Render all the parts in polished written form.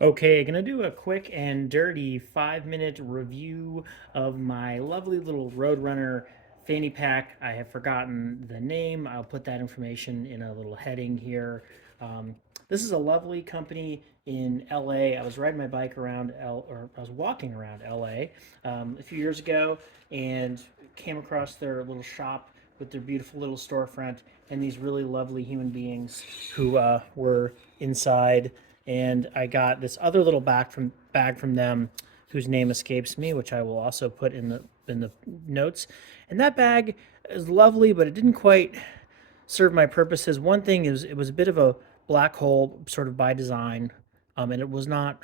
Okay, gonna do a quick and dirty 5-minute review of my lovely little Road Runner fanny pack. I have forgotten the name. I'll put that information in a little heading here. Um, this is a lovely company in LA. I was riding my bike around or I was walking around LA a few years ago and came across their little shop with their beautiful little storefront and these really lovely human beings who were inside, and I got this other little bag from them, whose name escapes me, which I will also put in the notes. And that bag is lovely, but it didn't quite serve my purposes. One thing is it was a bit of a black hole, sort of by design, and it was not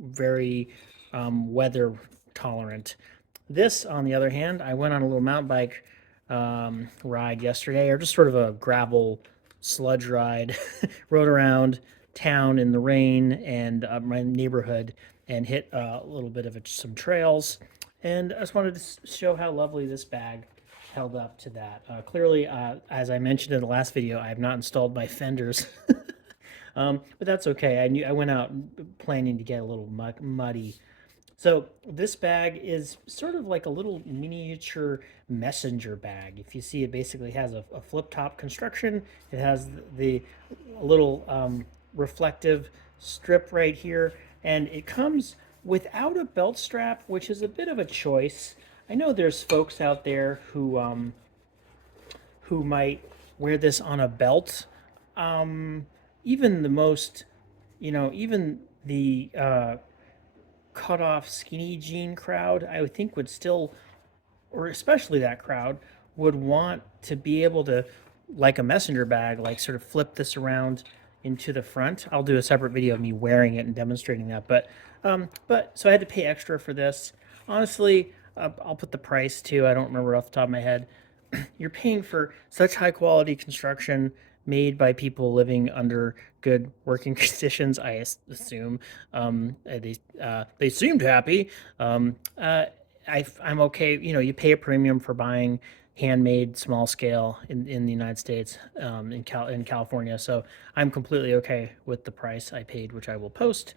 very weather tolerant. This, on the other hand, I went on a little mountain bike ride yesterday, or just sort of a gravel sludge ride, rode around town in the rain and my neighborhood, and hit a little bit of some trails. And I just wanted to show how lovely this bag held up to that. Clearly, as I mentioned in the last video, I have not installed my fenders. But that's okay. I went out planning to get a little muddy. So this bag is sort of like a little miniature messenger bag. If you see, it basically has a flip top construction. It has the little reflective strip right here, and it comes without a belt strap, which is a bit of a choice. I know there's folks out there who might wear this on a belt. Um, even the most, even the cut off skinny jean crowd, I would think would still, or especially that crowd, would want to be able to, like a messenger bag, like sort of flip this around into the front. I'll do a separate video of me wearing it and demonstrating that. But so I had to pay extra for this. Honestly, I'll put the price too. I don't remember off the top of my head. You're paying for such high quality construction made by people living under good working conditions. I assume they seemed happy. Um, uh, I'm okay. You pay a premium for buying handmade, small scale in the United States, in California. So I'm completely okay with the price I paid, which I will post.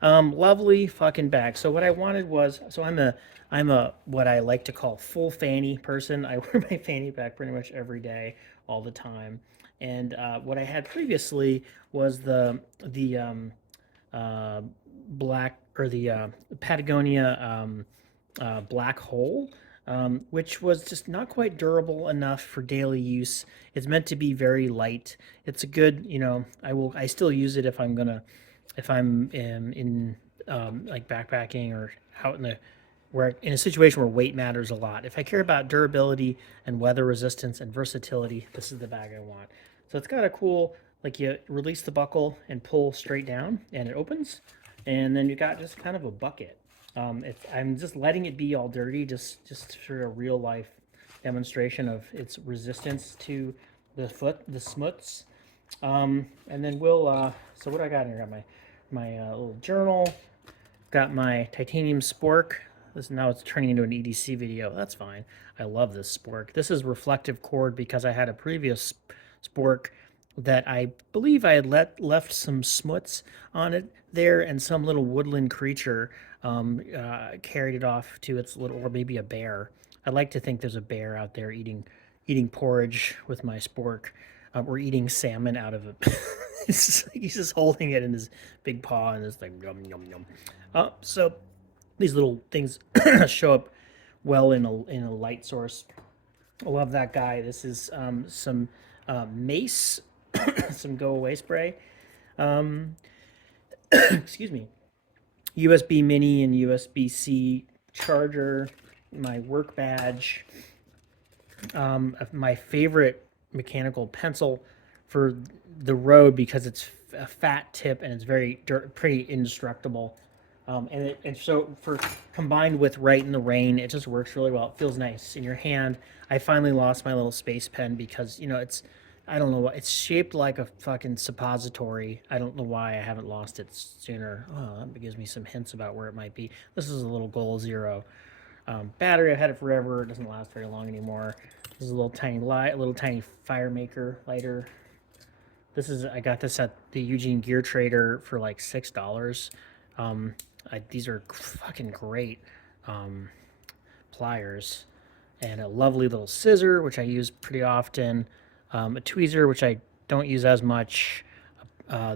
Lovely fucking bag. So what I wanted was, so I'm a what I like to call full fanny person. I wear my fanny pack pretty much every day, all the time. And what I had previously was the uh, black, or the Patagonia black hole, which was just not quite durable enough for daily use. It's meant to be very light. It's a good, I still use it if I'm in like backpacking or out in the where in a situation where weight matters a lot. If I care about durability and weather resistance and versatility, this is the bag I want. So it's got a cool, like, you release the buckle and pull straight down and it opens, and then you got just kind of a bucket. I'm just letting it be all dirty, just for a real life demonstration of its resistance to the smuts. And then so what do I got in here? I got my little journal. Got my titanium spork. Now it's turning into an EDC video. That's fine. I love this spork. This is reflective cord because I had a previous spork that I believe I had left some smuts on it there, and some little woodland creature carried it off to its little, or maybe a bear. I like to think there's a bear out there eating porridge with my spork, or eating salmon out of it. He's just holding it in his big paw and it's like yum yum yum. So these little things show up well in a light source. I love that guy. This is some mace, some go away spray. Um, excuse me. USB mini and USB C charger. My work badge. My favorite mechanical pencil for the road because it's a fat tip and it's pretty indestructible. And so for combined with right in the rain, it just works really well. It feels nice in your hand. I finally lost my little space pen because I don't know what, it's shaped like a fucking suppository. I don't know why I haven't lost it sooner. Oh, that gives me some hints about where it might be. This is a little Goal Zero. Battery, I've had it forever. It doesn't last very long anymore. This is a little tiny little tiny fire maker lighter. I got this at the Eugene Gear Trader for like $6. Um, these are fucking great um, pliers, and a lovely little scissor, which I use pretty often. A tweezer, which I don't use as much.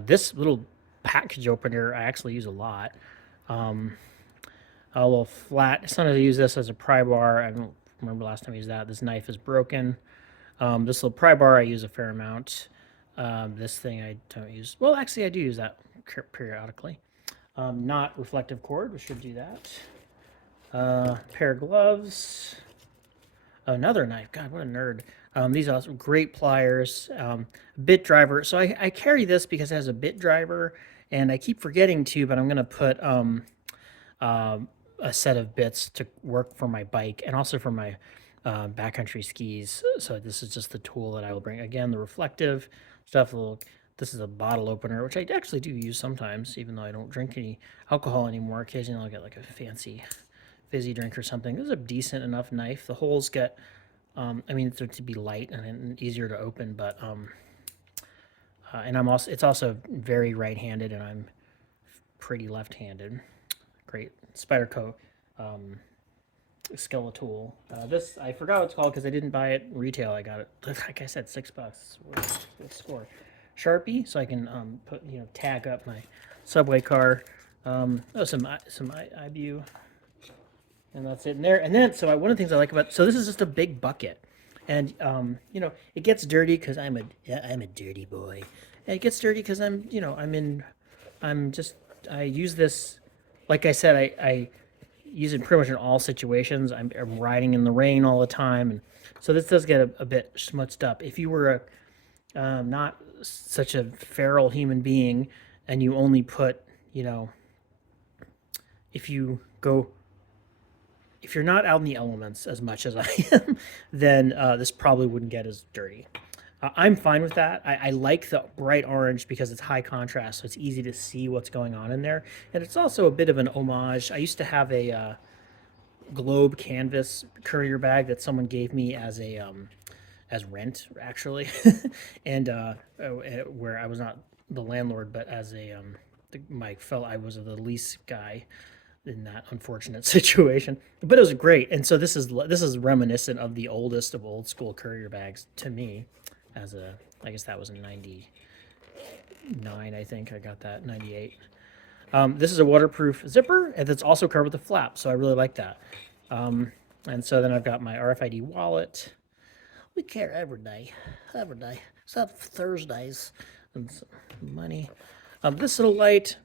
This little package opener I actually use a lot. Um, a little flat. Sometimes I use this as a pry bar. I don't remember last time I used that. This knife is broken. This little pry bar I use a fair amount. This thing I don't use. Well, actually, I do use that periodically. Not reflective cord. We should do that. Pair of gloves. Another knife. God, what a nerd. These are great pliers. Bit driver. So I carry this because it has a bit driver, and I keep forgetting to, but I'm going to put uh, a set of bits to work for my bike and also for my backcountry skis. So this is just the tool that I will bring. Again, the reflective stuff. This is a bottle opener, which I actually do use sometimes, even though I don't drink any alcohol anymore. Occasionally, I'll get like a fancy fizzy drink or something. This is a decent enough knife. The holes get, I mean, it's to be light and easier to open, but and it's also very right-handed, and I'm pretty left-handed. Great Spyderco um, Skeletal. This I forgot what it's called because I didn't buy it retail. I got it, like I said, $6. What score? Sharpie, so I can put tag up my subway car. Some IBU, and that's it in there. And then one of the things I like about this is just a big bucket, and it gets dirty because I'm a dirty boy. And it gets dirty because I use this, like I said, I use it pretty much in all situations. I'm riding in the rain all the time, and so this does get a bit smutsed up. If you were not such a feral human being, and you only put, if you go, if you're not out in the elements as much as I am, then this probably wouldn't get as dirty. I'm fine with that. I like the bright orange because it's high contrast, so it's easy to see what's going on in there. And it's also a bit of an homage. I used to have a globe canvas courier bag that someone gave me as rent, actually, and where I was not the landlord, but as my fellow, I was the lease guy in that unfortunate situation. But it was great, and so this is reminiscent of the oldest of old school courier bags to me. I guess that was in '99. I think I got that '98. This is a waterproof zipper, and it's also covered with a flap, so I really like that. Um, and so then I've got my RFID wallet. We care every day, except Thursdays. And money. This little light,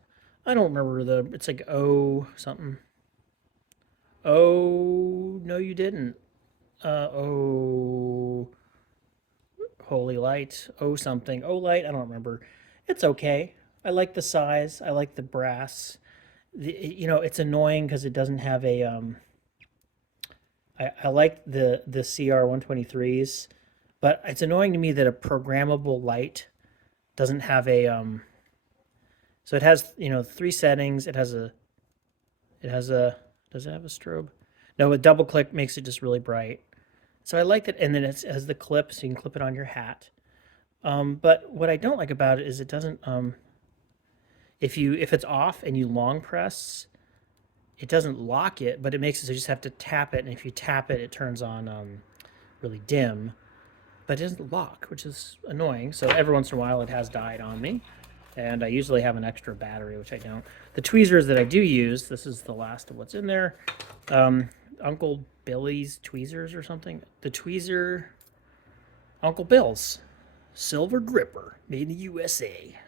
I don't remember it's like O something. Oh, no, you didn't. Oh, holy light. Oh, something. Oh, light. I don't remember. It's okay. I like the size. I like the brass. It's annoying because it doesn't have a. I like the CR 123s, but it's annoying to me that a programmable light doesn't have a. So it has three settings. It has a. Does it have a strobe? No, a double click makes it just really bright. So I like that, and then it has the clip, so you can clip it on your hat. But what I don't like about it is it doesn't. If it's off and you long press, it doesn't lock it, but it makes it so you just have to tap it, and if you tap it, it turns on really dim, but it doesn't lock, which is annoying. So every once in a while, it has died on me, and I usually have an extra battery, which I don't. The tweezers that I do use, this is the last of what's in there. Uncle Billy's tweezers or something. The tweezer, Uncle Bill's silver gripper, made in the USA.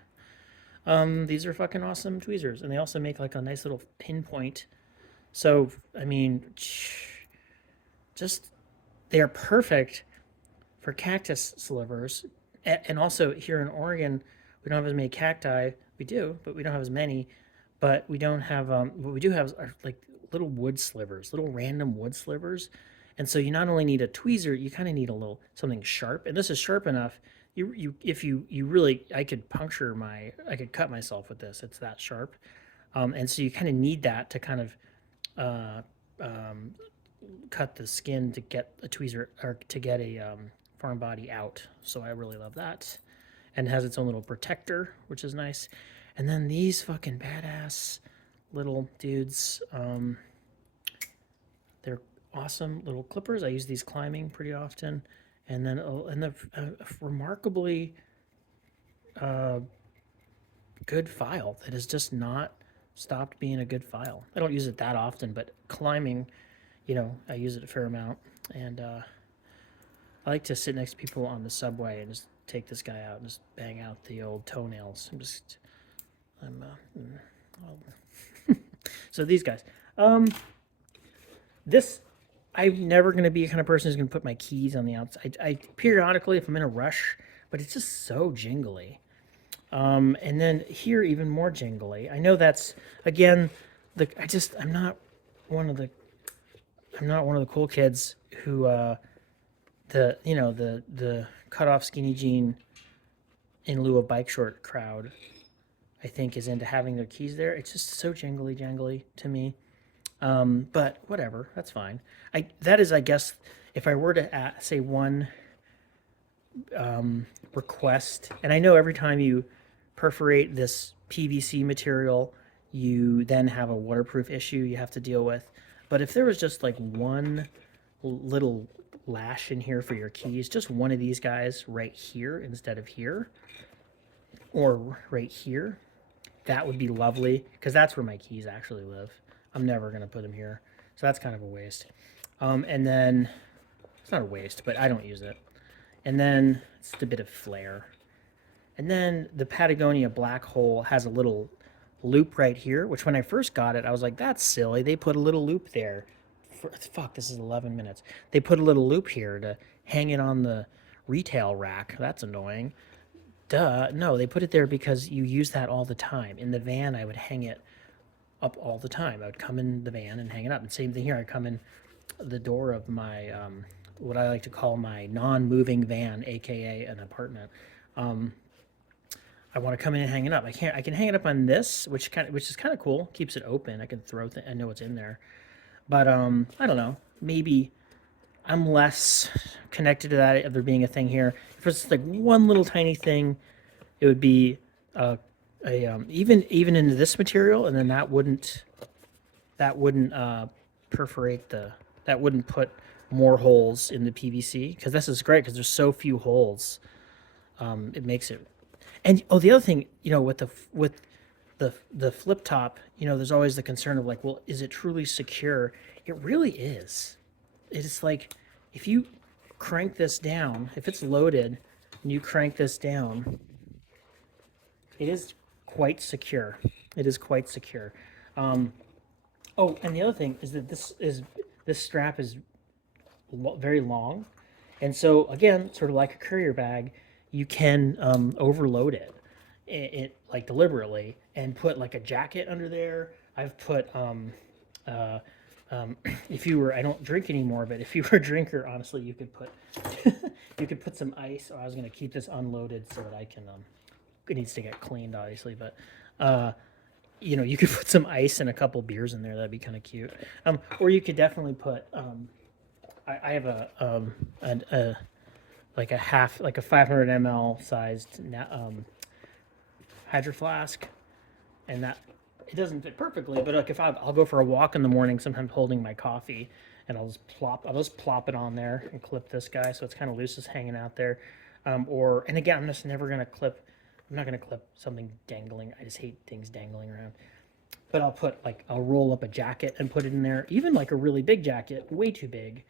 These are fucking awesome tweezers, and they also make like a nice little pinpoint. So I mean, just they are perfect for cactus slivers, and also here in Oregon, we don't have as many cacti. We do, but we don't have as many. But we don't have what we do have are like little wood slivers, little random wood slivers. And so you not only need a tweezer, you kind of need a little something sharp. And this is sharp enough. If you really, I could cut myself with this. It's that sharp. And so you kind of need that to kind of uh, um, cut the skin to get a tweezer or to get a farm body out. So I really love that. And it has its own little protector, which is nice. And then these fucking badass little dudes. They're awesome little clippers. I use these climbing pretty often, and then remarkably uh, good file that has just not stopped being a good file. I don't use it that often, but climbing, I use it a fair amount. And I like to sit next to people on the subway and just take this guy out and just bang out the old toenails. So these guys. This, I'm never going to be a kind of person who's going to put my keys on the outside. I periodically, if I'm in a rush, but it's just so jingly. And then here, even more jingly. I know that's again, I'm not one of the cool kids who the cut off skinny jean in lieu of bike short crowd. I think is into having their keys there. It's just so jangly to me. But whatever, that's fine. I guess, if I were to say one request, and I know every time you perforate this PVC material, you then have a waterproof issue you have to deal with. But if there was just like one little lash in here for your keys, just one of these guys right here instead of here, or right here, that would be lovely, because that's where my keys actually live. I'm never going to put them here, so that's kind of a waste. And then, it's not a waste, but I don't use it. And then, it's a bit of flair. And then, the Patagonia Black Hole has a little loop right here, which when I first got it, I was like, that's silly. They put a little loop there. Fuck, this is 11 minutes. They put a little loop here to hang it on the retail rack. That's annoying. Duh. No, they put it there because you use that all the time. In the van, I would hang it up all the time. I would come in the van and hang it up. And same thing here. I come in the door of my, what I like to call my non-moving van, aka an apartment. I want to come in and hang it up. I can hang it up on this, which is kind of cool. Keeps it open. I can throw I know what's in there. But I don't know. Maybe I'm less connected to that of there being a thing here. If it's like one little tiny thing, it would be even into this material, and then that wouldn't perforate that wouldn't put more holes in the PVC, because this is great because there's so few holes. It makes it. And the other thing, with the flip top, there's always the concern of like, well, is it truly secure? It really is. It's like, if you crank this down, if it's loaded and you crank this down, it is quite secure. It is quite secure. Oh, and the other thing is that this strap is very long, and so again, sort of like a courier bag, you can overload it like deliberately and put like a jacket under there. I've put if you were, I don't drink anymore, but if you were a drinker, honestly, you could put you could put some ice. Or I was going to keep this unloaded so that I can it needs to get cleaned, obviously, but you could put some ice and a couple beers in there. That'd be kind of cute. Or you could definitely put I have a like a 500 ml sized hydro flask, and that it doesn't fit perfectly, but like if I'll go for a walk in the morning, sometimes holding my coffee, and I'll just plop it on there and clip this guy so it's kind of loose, just hanging out there. And again, I'm just never gonna clip. I'm not gonna clip something dangling. I just hate things dangling around. But I'll roll up a jacket and put it in there, even like a really big jacket, way too big,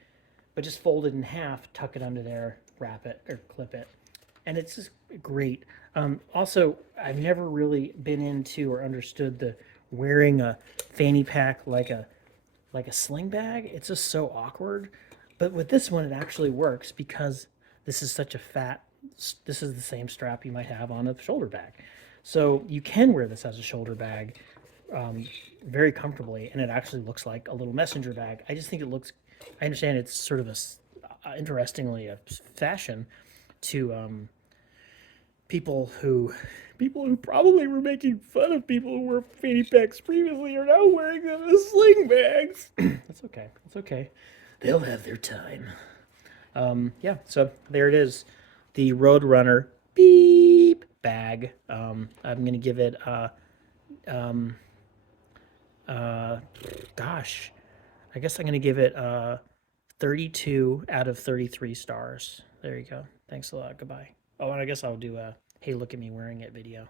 but just fold it in half, tuck it under there, wrap it or clip it, and it's just great. Also, I've never really been into or understood the wearing a fanny pack like a sling bag. It's just so awkward. But with this one, it actually works because this is such a fat. This is the same strap you might have on a shoulder bag, so you can wear this as a shoulder bag very comfortably, and it actually looks like a little messenger bag. I just think it looks. I understand it's sort of interestingly a fashion to people who probably were making fun of people who wore fanny packs previously are now wearing them as sling bags. That's okay. That's okay. They'll have their time. Yeah, so there it is. The Road Runner beep bag. I'm going to give it gosh, I guess I'm gonna give it 32 out of 33 stars. There you go. Thanks a lot. Goodbye. Oh, and I guess I'll do a hey, look at me wearing it video.